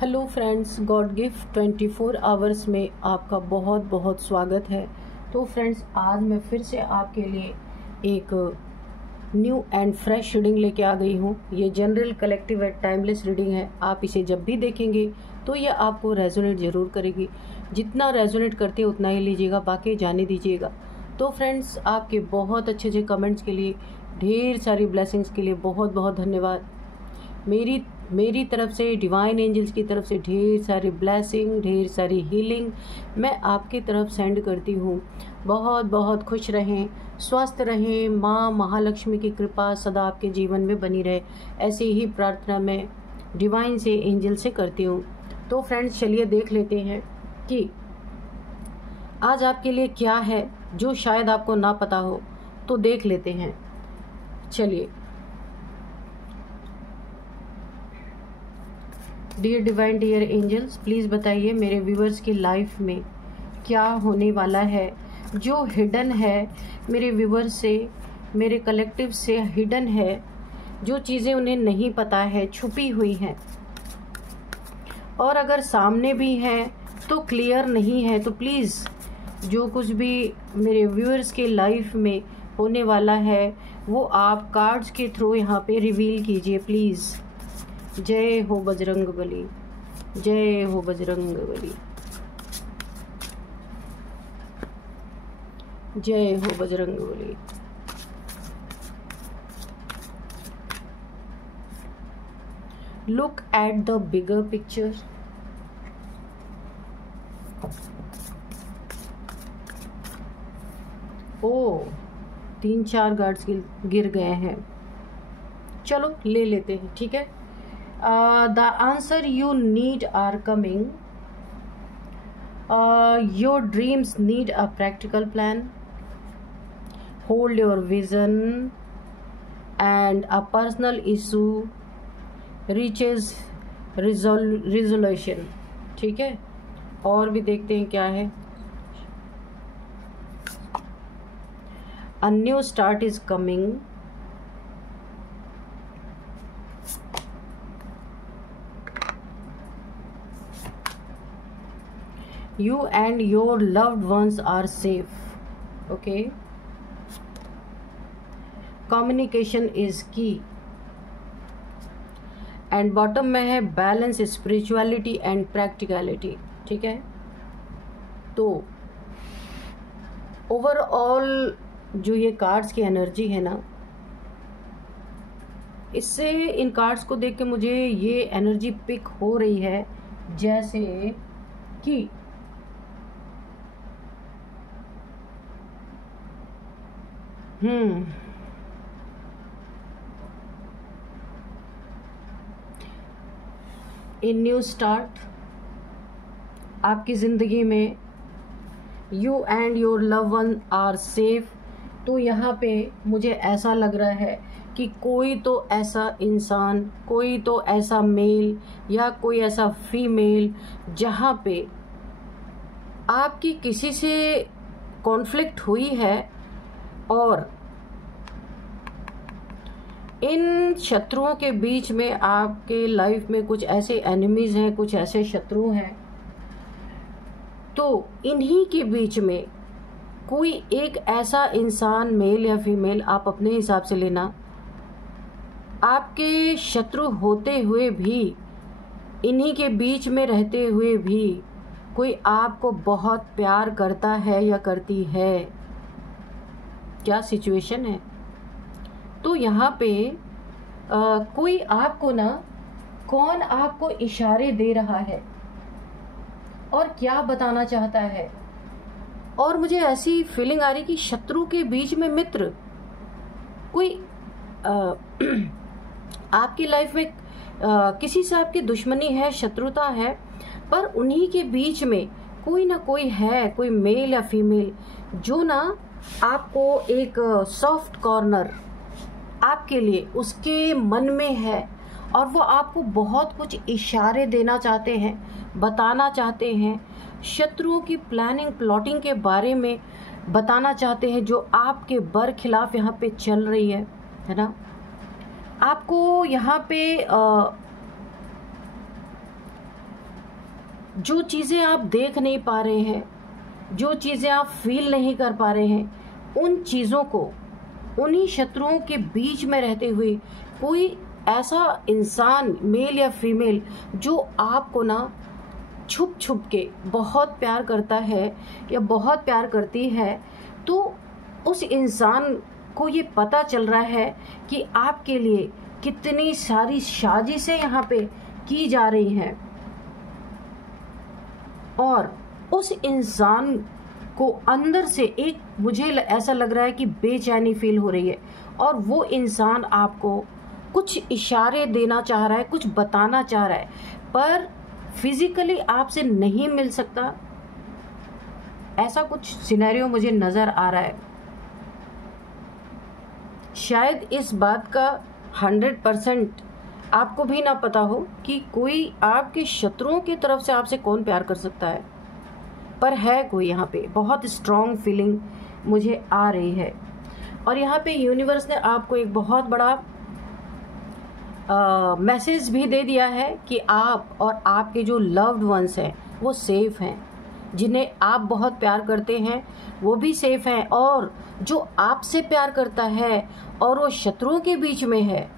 Hello friends, God gift 24 hours में आपका बहुत बहुत स्वागत है। तो फ्रेंड्स, आज मैं फिर से आपके लिए एक न्यू एंड फ्रेश रीडिंग लेके आ गई हूँ। ये general, collective and timeless reading है। आप इसे जब भी देखेंगे तो ये आपको रेजोनेट ज़रूर करेगी। जितना रेजोनेट करती है उतना ही लीजिएगा, बाकी जाने दीजिएगा। तो फ्रेंड्स, आपके बहुत अच्छे अच्छे कमेंट्स के लिए, ढेर सारी ब्लेसिंग्स के लिए बहुत बहुत धन्यवाद। मेरी तरफ से, डिवाइन एंजल्स की तरफ से ढेर सारी ब्लेसिंग, ढेर सारी हीलिंग मैं आपकी तरफ सेंड करती हूँ। बहुत बहुत खुश रहें, स्वस्थ रहें, माँ महालक्ष्मी की कृपा सदा आपके जीवन में बनी रहे, ऐसी ही प्रार्थना मैं डिवाइन से, एंजल से करती हूँ। तो फ्रेंड्स, चलिए देख लेते हैं कि आज आपके लिए क्या है जो शायद आपको ना पता हो। तो देख लेते हैं, चलिए। Dear divine, dear angels, please बताइए मेरे व्यूअर्स की लाइफ में क्या होने वाला है, जो हिडन है मेरे व्यूअर्स से, मेरे कलेक्टिव से हिडन है, जो चीज़ें उन्हें नहीं पता है, छुपी हुई हैं, और अगर सामने भी हैं तो क्लियर नहीं है। तो प्लीज़ जो कुछ भी मेरे व्यूअर्स के लाइफ में होने वाला है वो आप कार्ड्स के थ्रू यहाँ पे रिवील कीजिए प्लीज़। जय हो बजरंग बली, जय हो बजरंग बली, जय हो Bajrang Bali. Look at the bigger picture. ओ, 3-4 गार्ड्स गिर गए हैं। चलो ले लेते हैं, ठीक है। The answer you need are coming. Your dreams need a practical plan. Hold your vision, and a personal issue reaches resolution. ठीक है, और भी देखते हैं क्या है। A new start is coming. You and your loved ones are safe. Okay. Communication is key. And bottom में है balance, spirituality and practicality. ठीक है। तो ओवरऑल जो ये कार्ड्स की एनर्जी है ना, इससे इन कार्ड्स को देख के मुझे ये एनर्जी पिक हो रही है जैसे कि ए न्यू स्टार्ट आपकी ज़िंदगी में। You and your love one are safe. तो यहाँ पे मुझे ऐसा लग रहा है कि कोई तो ऐसा इंसान, कोई तो ऐसा मेल या कोई ऐसा फीमेल जहाँ पे आपकी किसी से कॉन्फ्लिक्ट हुई है, और इन शत्रुओं के बीच में आपके लाइफ में कुछ ऐसे एनिमीज हैं, कुछ ऐसे शत्रु हैं। तो इन्हीं के बीच में कोई एक ऐसा इंसान, मेल या फीमेल, आप अपने हिसाब से लेना, आपके शत्रु होते हुए भी, इन्हीं के बीच में रहते हुए भी कोई आपको बहुत प्यार करता है या करती है। क्या सिचुएशन है। तो यहाँ पे कोई आपको ना, कौन आपको इशारे दे रहा है और क्या बताना चाहता है। और मुझे ऐसी फीलिंग आ रही कि शत्रु के बीच में मित्र, कोई आपकी लाइफ में किसी से आपकी दुश्मनी है, शत्रुता है, पर उन्हीं के बीच में कोई ना कोई है, कोई मेल या फीमेल, जो ना आपको एक सॉफ्ट कॉर्नर आपके लिए उसके मन में है, और वो आपको बहुत कुछ इशारे देना चाहते हैं, बताना चाहते हैं, शत्रुओं की प्लानिंग, प्लॉटिंग के बारे में बताना चाहते हैं, जो आपके बरखिलाफ यहाँ पे चल रही है ना। आपको यहाँ पे जो चीज़ें आप देख नहीं पा रहे हैं, जो चीज़ें आप फील नहीं कर पा रहे हैं, उन चीज़ों को, उन्हीं शत्रुओं के बीच में रहते हुए कोई ऐसा इंसान, मेल या फीमेल, जो आपको ना छुप छुप के बहुत प्यार करता है या बहुत प्यार करती है, तो उस इंसान को ये पता चल रहा है कि आपके लिए कितनी सारी साजिशें यहाँ पे की जा रही हैं, और उस इंसान को अंदर से एक, मुझे ऐसा लग रहा है कि बेचैनी फील हो रही है, और वो इंसान आपको कुछ इशारे देना चाह रहा है, कुछ बताना चाह रहा है, पर फिजिकली आपसे नहीं मिल सकता। ऐसा कुछ सिनेरियो मुझे नज़र आ रहा है। शायद इस बात का 100% आपको भी ना पता हो कि कोई आपके शत्रुओं की तरफ से आपसे कौन प्यार कर सकता है, पर है कोई यहाँ पे। बहुत स्ट्रॉन्ग फीलिंग मुझे आ रही है, और यहाँ पे यूनिवर्स ने आपको एक बहुत बड़ा मैसेज भी दे दिया है कि आप और आपके जो लव्ड वंस हैं वो सेफ हैं, जिन्हें आप बहुत प्यार करते हैं वो भी सेफ हैं, और जो आपसे प्यार करता है और वो शत्रुओं के बीच में है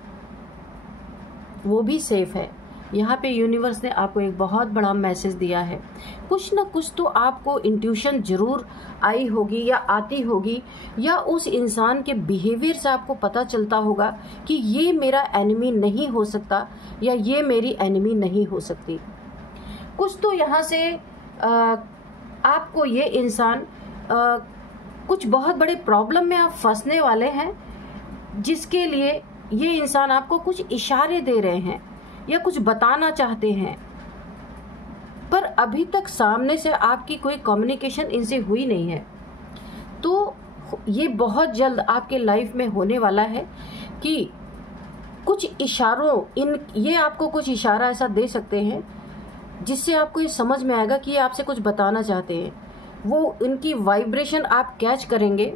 वो भी सेफ है। यहाँ पे यूनिवर्स ने आपको एक बहुत बड़ा मैसेज दिया है। कुछ ना कुछ तो आपको इंट्यूशन जरूर आई होगी या आती होगी, या उस इंसान के बिहेवियर से आपको पता चलता होगा कि ये मेरा एनिमी नहीं हो सकता या ये मेरी एनिमी नहीं हो सकती। कुछ तो यहाँ से आपको ये इंसान कुछ बहुत बड़े प्रॉब्लम में आप फंसने वाले हैं, जिसके लिए ये इंसान आपको कुछ इशारे दे रहे हैं या कुछ बताना चाहते हैं, पर अभी तक सामने से आपकी कोई कम्युनिकेशन इनसे हुई नहीं है। तो ये बहुत जल्द आपके लाइफ में होने वाला है कि कुछ इशारों, ये आपको कुछ इशारा ऐसा दे सकते हैं जिससे आपको ये समझ में आएगा कि ये आपसे कुछ बताना चाहते हैं। वो इनकी वाइब्रेशन आप कैच करेंगे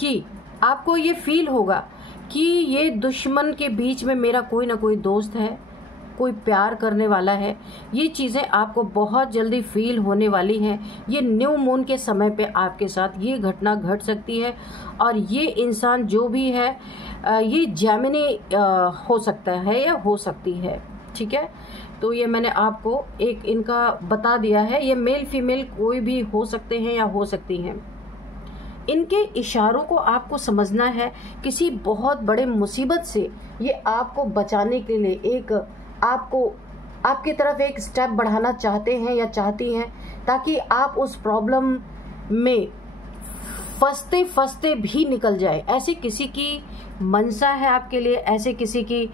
कि आपको ये फील होगा कि ये दुश्मन के बीच में मेरा कोई ना कोई दोस्त है, कोई प्यार करने वाला है। ये चीज़ें आपको बहुत जल्दी फील होने वाली हैं। ये न्यू मून के समय पे आपके साथ ये घटना घट सकती है, और ये इंसान जो भी है ये जेमिनी हो सकता है या हो सकती है। ठीक है, तो ये मैंने आपको एक इनका बता दिया है। ये मेल फीमेल कोई भी हो सकते हैं या हो सकती हैं। इनके इशारों को आपको समझना है। किसी बहुत बड़े मुसीबत से ये आपको बचाने के लिए एक आपकी तरफ एक स्टेप बढ़ाना चाहते हैं या चाहती हैं, ताकि आप उस प्रॉब्लम में फंसते फंसते भी निकल जाए। ऐसे किसी की मनसा है आपके लिए, ऐसे किसी की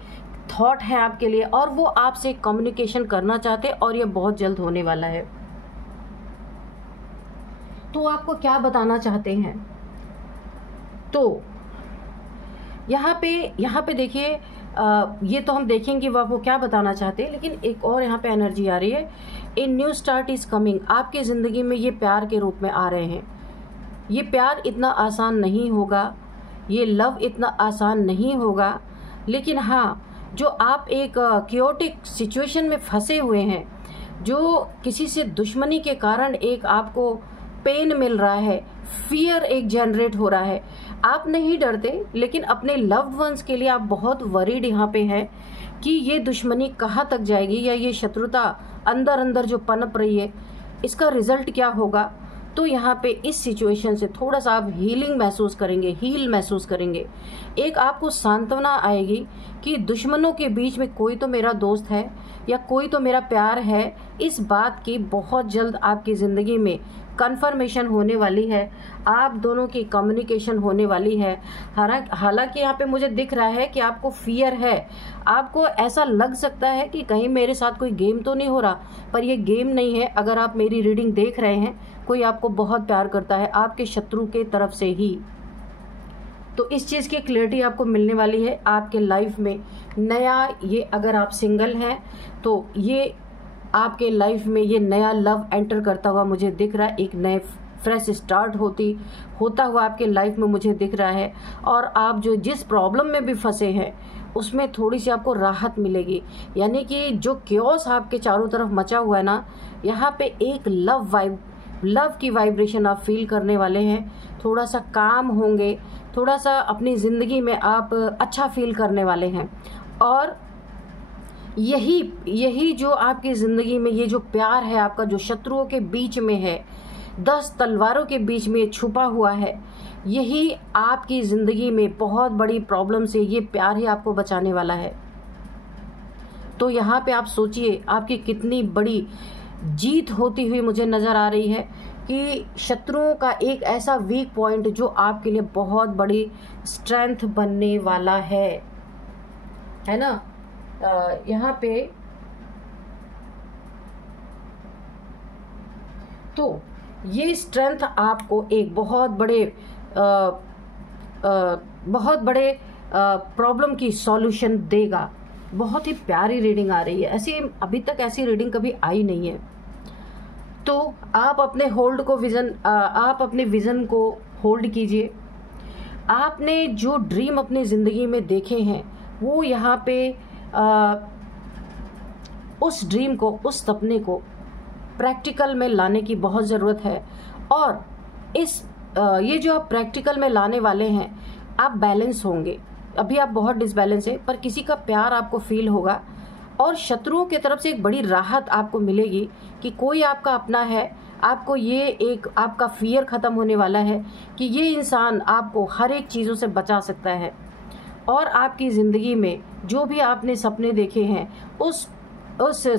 थॉट है आपके लिए, और वो आपसे कम्युनिकेशन करना चाहते हैं, और ये बहुत जल्द होने वाला है। तो आपको क्या बताना चाहते हैं? तो यहाँ पे देखिए, ये तो हम देखेंगे वो आपको क्या बताना चाहते हैं, लेकिन एक और यहाँ पे एनर्जी आ रही है। A new start is coming. आपके ज़िंदगी में ये प्यार के रूप में आ रहे हैं। ये प्यार इतना आसान नहीं होगा, ये लव इतना आसान नहीं होगा, लेकिन हाँ, जो आप एक क्योटिक सिचुएशन में फंसे हुए हैं, जो किसी से दुश्मनी के कारण एक आपको पेन मिल रहा है, फियर एक जनरेट हो रहा है, आप नहीं डरते, लेकिन अपने लव्ड वंस के लिए आप बहुत वरीड यहाँ पे हैं कि ये दुश्मनी कहाँ तक जाएगी, या ये शत्रुता अंदर अंदर जो पनप रही है इसका रिजल्ट क्या होगा। तो यहाँ पे इस सिचुएशन से थोड़ा सा आप हील महसूस करेंगे। एक आपको सांत्वना आएगी कि दुश्मनों के बीच में कोई तो मेरा दोस्त है या कोई तो मेरा प्यार है। इस बात की बहुत जल्द आपकी ज़िंदगी में कन्फर्मेशन होने वाली है, आप दोनों की कम्युनिकेशन होने वाली है। हालांकि यहाँ पे मुझे दिख रहा है कि आपको फियर है, आपको ऐसा लग सकता है कि कहीं मेरे साथ कोई गेम तो नहीं हो रहा, पर ये गेम नहीं है। अगर आप मेरी रीडिंग देख रहे हैं, कोई आपको बहुत प्यार करता है आपके शत्रु के तरफ से ही। तो इस चीज़ की क्लियरिटी आपको मिलने वाली है आपके लाइफ में नया। ये अगर आप सिंगल हैं तो ये आपके लाइफ में ये नया लव एंटर करता हुआ मुझे दिख रहा है। एक नए फ्रेश स्टार्ट होता हुआ आपके लाइफ में मुझे दिख रहा है। और आप जो जिस प्रॉब्लम में भी फंसे हैं उसमें थोड़ी सी आपको राहत मिलेगी। यानी कि जो क्योस आपके चारों तरफ मचा हुआ है ना, यहाँ पे एक लव की वाइब्रेशन आप फील करने वाले हैं। थोड़ा सा काम होंगे, थोड़ा सा अपनी ज़िंदगी में आप अच्छा फील करने वाले हैं। और यही जो आपकी ज़िंदगी में ये जो प्यार है आपका, जो शत्रुओं के बीच में है, 10 तलवारों के बीच में छुपा हुआ है, यही आपकी ज़िंदगी में बहुत बड़ी प्रॉब्लम से ये प्यार ही आपको बचाने वाला है। तो यहाँ पे आप सोचिए आपकी कितनी बड़ी जीत होती हुई मुझे नज़र आ रही है कि शत्रुओं का एक ऐसा वीक पॉइंट जो आपके लिए बहुत बड़ी स्ट्रेंथ बनने वाला है ना। यहाँ पे तो ये स्ट्रेंथ आपको एक बहुत बड़े प्रॉब्लम की सॉल्यूशन देगा। बहुत ही प्यारी रीडिंग आ रही है, ऐसी अभी तक ऐसी रीडिंग कभी आई नहीं है। तो आप अपने आप अपने विजन को होल्ड कीजिए। आपने जो ड्रीम अपनी ज़िंदगी में देखे हैं वो यहाँ पे उस ड्रीम को, उस सपने को प्रैक्टिकल में लाने की बहुत ज़रूरत है। और ये जो आप प्रैक्टिकल में लाने वाले हैं, आप बैलेंस होंगे। अभी आप बहुत डिसबैलेंस है, पर किसी का प्यार आपको फील होगा और शत्रुओं की तरफ से एक बड़ी राहत आपको मिलेगी कि कोई आपका अपना है। आपको ये एक आपका फियर ख़त्म होने वाला है कि ये इंसान आपको हर एक चीज़ों से बचा सकता है। और आपकी ज़िंदगी में जो भी आपने सपने देखे हैं, उस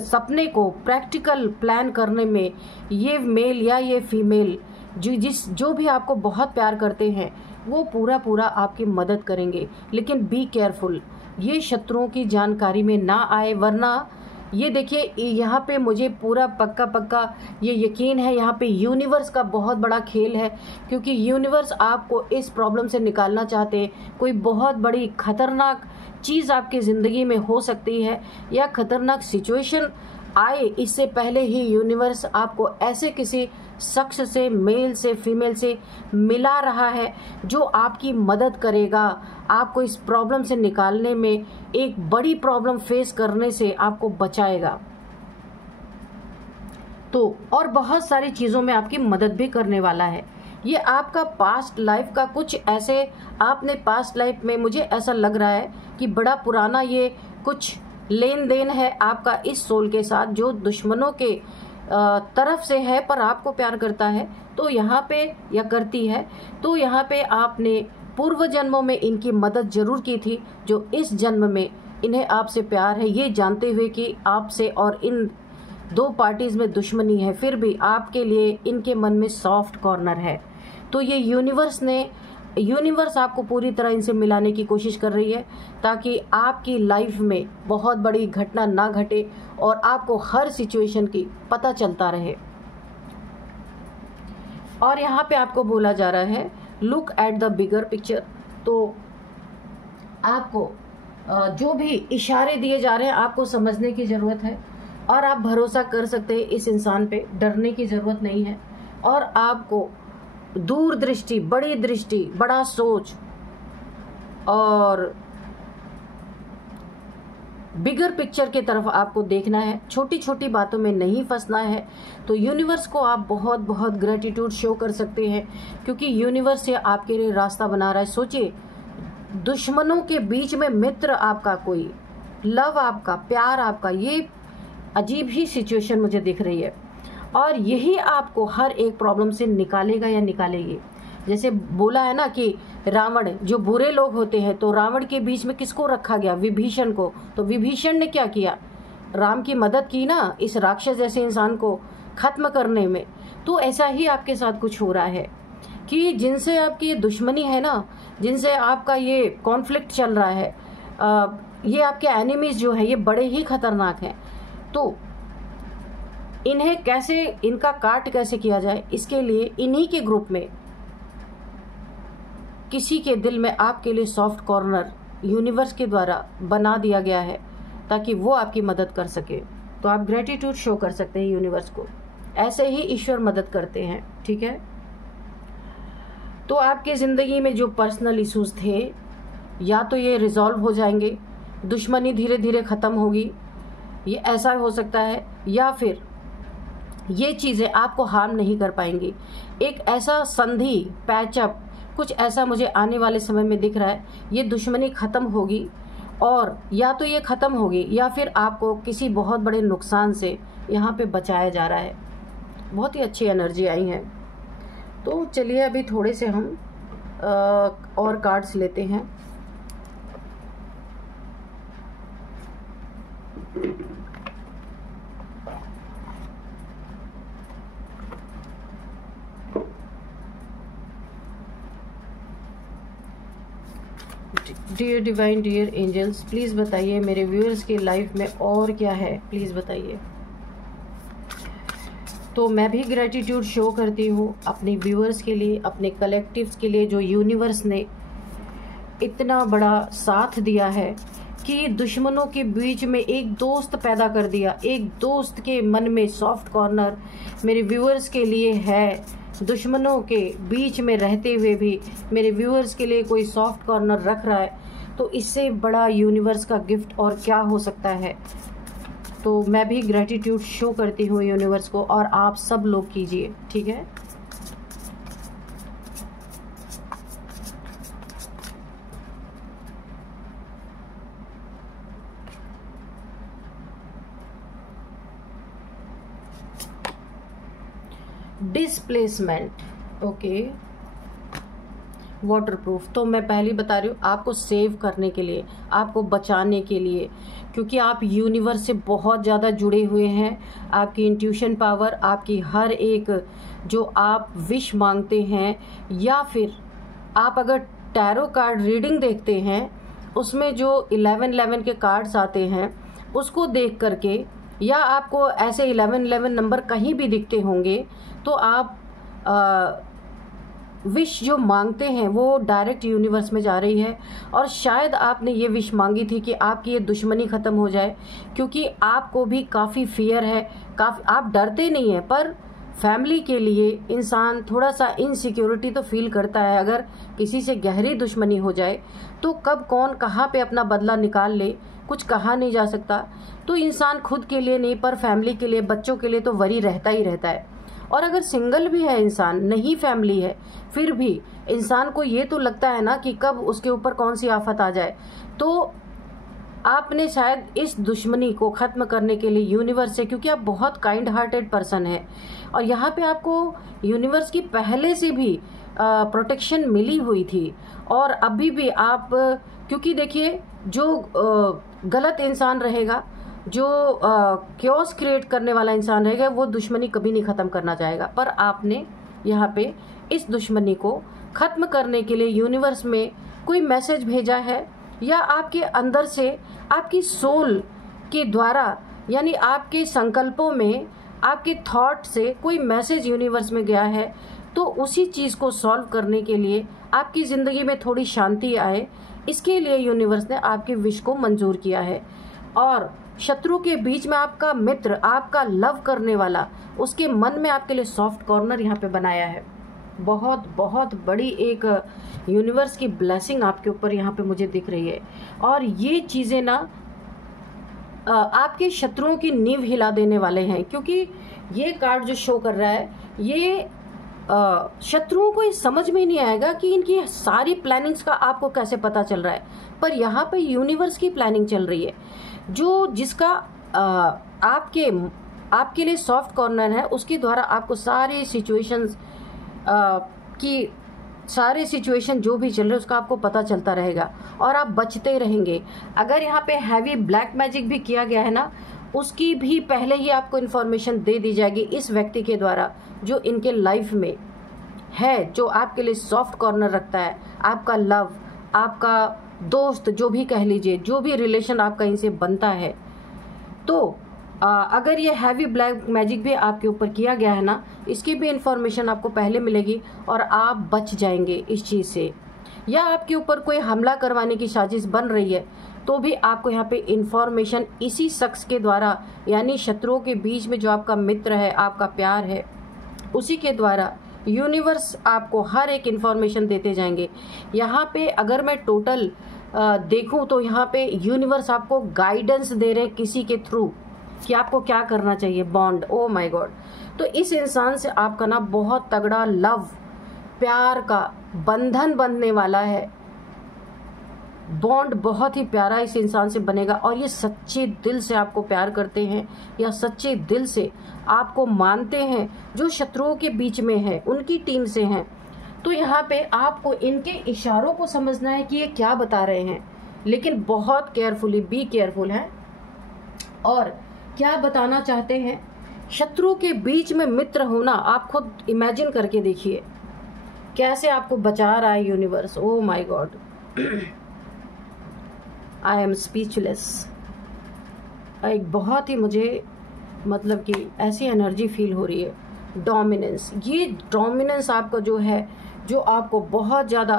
सपने को प्रैक्टिकल प्लान करने में ये मेल या ये फीमेल जो भी आपको बहुत प्यार करते हैं, वो पूरा आपकी मदद करेंगे। लेकिन बी केयरफुल, ये शत्रुओं की जानकारी में ना आए, वरना ये देखिए यहाँ पे मुझे पूरा पक्का ये यकीन है, यहाँ पे यूनिवर्स का बहुत बड़ा खेल है। क्योंकि यूनिवर्स आपको इस प्रॉब्लम से निकालना चाहते हैं। कोई बहुत बड़ी खतरनाक चीज़ आपकी ज़िंदगी में हो सकती है या खतरनाक सिचुएशन आए, इससे पहले ही यूनिवर्स आपको ऐसे किसी शख्स से, मेल से, फीमेल से मिला रहा है जो आपकी मदद करेगा, आपको इस प्रॉब्लम से निकालने में, एक बड़ी प्रॉब्लम फेस करने से आपको बचाएगा। तो और बहुत सारी चीज़ों में आपकी मदद भी करने वाला है। ये आपका पास्ट लाइफ का कुछ ऐसे, आपने पास्ट लाइफ में, मुझे ऐसा लग रहा है कि बड़ा पुराना ये कुछ लेन देन है आपका इस सोल के साथ, जो दुश्मनों के तरफ से है पर आपको प्यार करता है तो यहाँ पे, या करती है, तो यहाँ पे आपने पूर्व जन्मों में इनकी मदद जरूर की थी, जो इस जन्म में इन्हें आपसे प्यार है, ये जानते हुए कि आपसे और इन दो पार्टीज में दुश्मनी है, फिर भी आपके लिए इनके मन में सॉफ्ट कॉर्नर है। तो ये यूनिवर्स आपको पूरी तरह इनसे मिलाने की कोशिश कर रही है, ताकि आपकी लाइफ में बहुत बड़ी घटना ना घटे और आपको हर सिचुएशन की पता चलता रहे। और यहाँ पे आपको बोला जा रहा है look at the bigger picture. तो आपको जो भी इशारे दिए जा रहे हैं आपको समझने की ज़रूरत है और आप भरोसा कर सकते हैं इस इंसान पे, डरने की ज़रूरत नहीं है। और आपको दूरदृष्टि, बड़ी दृष्टि, बड़ा सोच और बिगर पिक्चर की तरफ आपको देखना है, छोटी छोटी बातों में नहीं फंसना है। तो यूनिवर्स को आप बहुत बहुत ग्रेटिट्यूड शो कर सकते हैं, क्योंकि यूनिवर्स से आपके लिए रास्ता बना रहा है। सोचिए, दुश्मनों के बीच में मित्र आपका, कोई लव आपका, प्यार आपका, ये अजीब ही सिचुएशन मुझे दिख रही है। और यही आपको हर एक प्रॉब्लम से निकालेगा या निकालेगी। जैसे बोला है ना कि रावण, जो बुरे लोग होते हैं, तो रावण के बीच में किसको रखा गया? विभीषण को। तो विभीषण ने क्या किया? राम की मदद की ना इस राक्षस जैसे इंसान को खत्म करने में। तो ऐसा ही आपके साथ कुछ हो रहा है कि जिनसे आपकी ये दुश्मनी है ना, जिनसे आपका ये कॉन्फ्लिक्ट चल रहा है, ये आपके एनिमीज जो है, ये बड़े ही खतरनाक हैं। तो इन्हें कैसे, इनका काट कैसे किया जाए, इसके लिए इन्हीं के ग्रुप में किसी के दिल में आपके लिए सॉफ्ट कॉर्नर यूनिवर्स के द्वारा बना दिया गया है, ताकि वो आपकी मदद कर सके। तो आप ग्रेटिट्यूड शो कर सकते हैं यूनिवर्स को। ऐसे ही ईश्वर मदद करते हैं, ठीक है। तो आपकी ज़िंदगी में जो पर्सनल इश्यूज थे, या तो ये रिजॉल्व हो जाएंगे, दुश्मनी धीरे धीरे ख़त्म होगी, ये ऐसा हो सकता है, या फिर ये चीज़ें आपको हार्म नहीं कर पाएंगी। एक ऐसा संधि, पैचअप, कुछ ऐसा मुझे आने वाले समय में दिख रहा है। ये दुश्मनी ख़त्म होगी, और या तो ये ख़त्म होगी या फिर आपको किसी बहुत बड़े नुकसान से यहाँ पे बचाया जा रहा है। बहुत ही अच्छी एनर्जी आई है। तो चलिए अभी थोड़े से हम और कार्ड्स लेते हैं। Dear divine, dear angels, please बताइए मेरे व्यूअर्स की लाइफ में और क्या है, प्लीज़ बताइए। तो मैं भी ग्रेटिट्यूड शो करती हूँ अपने व्यूअर्स के लिए, अपने कलेक्टिव्स के लिए, जो यूनिवर्स ने इतना बड़ा साथ दिया है कि दुश्मनों के बीच में एक दोस्त पैदा कर दिया। एक दोस्त के मन में सॉफ्ट कॉर्नर मेरे व्यूअर्स के लिए है। दुश्मनों के बीच में रहते हुए भी मेरे व्यूअर्स के लिए कोई सॉफ्ट कॉर्नर रख रहा है, तो इससे बड़ा यूनिवर्स का गिफ्ट और क्या हो सकता है। तो मैं भी ग्रेटिट्यूड शो करती हूँ यूनिवर्स को, और आप सब लोग कीजिए, ठीक है। Displacement, okay, waterproof. तो मैं पहले बता रही हूँ, आपको सेव करने के लिए, आपको बचाने के लिए, क्योंकि आप यूनिवर्स से बहुत ज़्यादा जुड़े हुए हैं। आपकी इंट्यूशन पावर, आपकी हर एक जो आप विश मांगते हैं, या फिर आप अगर टैरो कार्ड रीडिंग देखते हैं, उसमें जो 1111 के कार्ड्स आते हैं, उसको देख करके, या आपको ऐसे 1111 नंबर कहीं भी दिखते होंगे, तो आप विश जो मांगते हैं वो डायरेक्ट यूनिवर्स में जा रही है। और शायद आपने ये विश मांगी थी कि आपकी ये दुश्मनी ख़त्म हो जाए, क्योंकि आपको भी काफ़ी फियर है, काफ़ी आप डरते नहीं हैं, पर फैमिली के लिए इंसान थोड़ा सा इनसिक्योरिटी तो फील करता है। अगर किसी से गहरी दुश्मनी हो जाए तो कब कौन कहाँ पे अपना बदला निकाल ले, कुछ कहा नहीं जा सकता। तो इंसान खुद के लिए नहीं, पर फैमिली के लिए, बच्चों के लिए तो वरी रहता ही रहता है। और अगर सिंगल भी है इंसान, नहीं फैमिली है, फिर भी इंसान को ये तो लगता है ना कि कब उसके ऊपर कौन सी आफत आ जाए। तो आपने शायद इस दुश्मनी को ख़त्म करने के लिए यूनिवर्स से, क्योंकि आप बहुत काइंड हार्टेड पर्सन है, और यहाँ पे आपको यूनिवर्स की पहले से भी प्रोटेक्शन मिली हुई थी, और अभी भी आप, क्योंकि देखिए जो गलत इंसान रहेगा, जो क्योस क्रिएट करने वाला इंसान रहेगा, वो दुश्मनी कभी नहीं ख़त्म करना चाहेगा। पर आपने यहाँ पे इस दुश्मनी को ख़त्म करने के लिए यूनिवर्स में कोई मैसेज भेजा है, या आपके अंदर से, आपकी सोल के द्वारा, यानी आपके संकल्पों में, आपके थॉट से कोई मैसेज यूनिवर्स में गया है। तो उसी चीज़ को सॉल्व करने के लिए, आपकी ज़िंदगी में थोड़ी शांति आए, इसके लिए यूनिवर्स ने आपकी विश को मंजूर किया है। और शत्रु के बीच में आपका मित्र, आपका लव करने वाला, उसके मन में आपके लिए सॉफ्ट कॉर्नर यहाँ पे बनाया है। बहुत बहुत बड़ी एक यूनिवर्स की ब्लेसिंग आपके ऊपर यहाँ पे मुझे दिख रही है। और ये चीज़ें ना आपके शत्रुओं की नींव हिला देने वाले हैं, क्योंकि ये कार्ड जो शो कर रहा है, ये शत्रुओं को ये समझ में नहीं आएगा कि इनकी सारी प्लानिंग्स का आपको कैसे पता चल रहा है। पर यहाँ पे यूनिवर्स की प्लानिंग चल रही है, जो जिसका आपके लिए सॉफ्ट कॉर्नर है, उसके द्वारा आपको सारे सिचुएशंस की, सारे सिचुएशन जो भी चल रहे हैं उसका आपको पता चलता रहेगा, और आप बचते रहेंगे। अगर यहाँ पे हैवी ब्लैक मैजिक भी किया गया है ना, उसकी भी पहले ही आपको इन्फॉर्मेशन दे दी जाएगी इस व्यक्ति के द्वारा, जो इनके लाइफ में है, जो आपके लिए सॉफ्ट कॉर्नर रखता है, आपका लव, आपका दोस्त, जो भी कह लीजिए, जो भी रिलेशन आपका इनसे बनता है। तो अगर ये हैवी ब्लैक मैजिक भी आपके ऊपर किया गया है ना, इसकी भी इन्फॉर्मेशन आपको पहले मिलेगी, और आप बच जाएंगे इस चीज़ से। या आपके ऊपर कोई हमला करवाने की साजिश बन रही है, तो भी आपको यहाँ पे इन्फॉर्मेशन इसी शख्स के द्वारा, यानी शत्रुओं के बीच में जो आपका मित्र है, आपका प्यार है, उसी के द्वारा यूनिवर्स आपको हर एक इन्फॉर्मेशन देते जाएंगे। यहाँ पे अगर मैं टोटल देखूं तो यहाँ पे यूनिवर्स आपको गाइडेंस दे रहे किसी के थ्रू कि आपको क्या करना चाहिए। बॉन्ड, ओ माय गॉड, तो इस इंसान से आपका ना बहुत तगड़ा लव, प्यार का बंधन बनने वाला है। बॉन्ड बहुत ही प्यारा इस इंसान से बनेगा और ये सच्चे दिल से आपको प्यार करते हैं या सच्चे दिल से आपको मानते हैं। जो शत्रुओं के बीच में है, उनकी टीम से हैं, तो यहाँ पे आपको इनके इशारों को समझना है कि ये क्या बता रहे हैं, लेकिन बहुत केयरफुली, बी केयरफुल है। और क्या बताना चाहते हैं, शत्रु के बीच में मित्र होना, आप खुद इमेजिन करके देखिए कैसे आपको बचा रहा है universe. Oh my God, I am speechless. एक बहुत ही मुझे मतलब कि ऐसी एनर्जी फील हो रही है। डोमिनेंस, ये डोमिनेंस आपका जो है, जो आपको बहुत ज़्यादा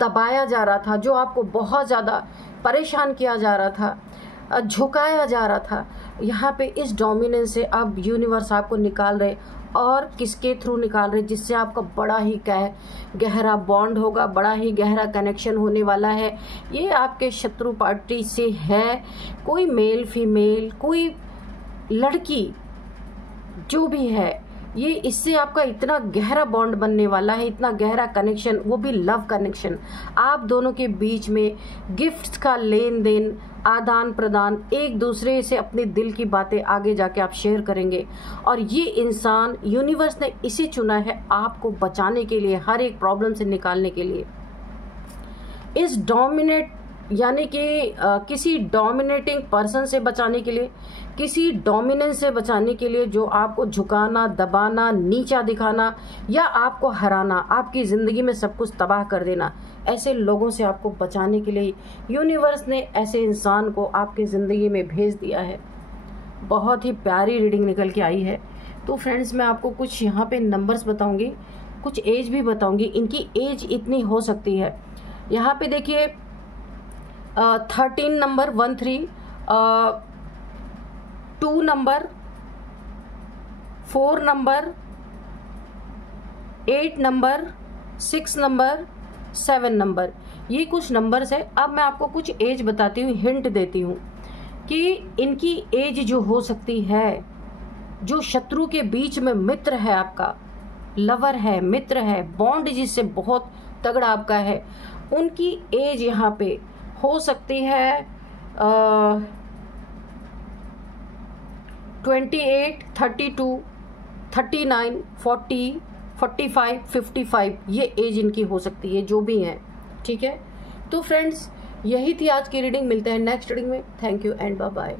दबाया जा रहा था, जो आपको बहुत ज़्यादा परेशान किया जा रहा था, झुकाया जा रहा था, यहाँ पे इस डोमिनेंस से अब यूनिवर्स आपको निकाल रहे। और किसके थ्रू निकाल रहे, जिससे आपका बड़ा ही गहरा बॉन्ड होगा, बड़ा ही गहरा कनेक्शन होने वाला है। ये आपके शत्रु पार्टी से है, कोई मेल फीमेल, कोई लड़की, जो भी है, ये इससे आपका इतना गहरा बॉन्ड बनने वाला है, इतना गहरा कनेक्शन, वो भी लव कनेक्शन। आप दोनों के बीच में गिफ्ट्स का लेन देन, आदान प्रदान, एक दूसरे से अपने दिल की बातें आगे जाके आप शेयर करेंगे। और ये इंसान, यूनिवर्स ने इसे चुना है आपको बचाने के लिए, हर एक प्रॉब्लम से निकालने के लिए। इस डोमिनेट यानी कि किसी डोमिनेटिंग पर्सन से बचाने के लिए, किसी डोमिनेंस से बचाने के लिए, जो आपको झुकाना, दबाना, नीचा दिखाना या आपको हराना, आपकी ज़िंदगी में सब कुछ तबाह कर देना, ऐसे लोगों से आपको बचाने के लिए यूनिवर्स ने ऐसे इंसान को आपकी ज़िंदगी में भेज दिया है। बहुत ही प्यारी रीडिंग निकल के आई है। तो फ्रेंड्स, मैं आपको कुछ यहाँ पे नंबर्स बताऊँगी, कुछ एज भी बताऊँगी। इनकी एज इतनी हो सकती है, यहाँ पे देखिए 13 number, 13, 2 number, 4 number, 8 number, 6 number, 7 number, ये कुछ नंबर्स है। अब मैं आपको कुछ एज बताती हूँ, हिंट देती हूँ कि इनकी एज जो हो सकती है, जो शत्रु के बीच में मित्र है, आपका लवर है, मित्र है, बॉन्ड जिससे बहुत तगड़ा आपका है, उनकी एज यहाँ पे हो सकती है 28, 32, 39, 40, 45, 55, ये एज इनकी हो सकती है, जो भी है। ठीक है, तो फ्रेंड्स, यही थी आज की रीडिंग। मिलते हैं नेक्स्ट रीडिंग में। Thank you and bye bye.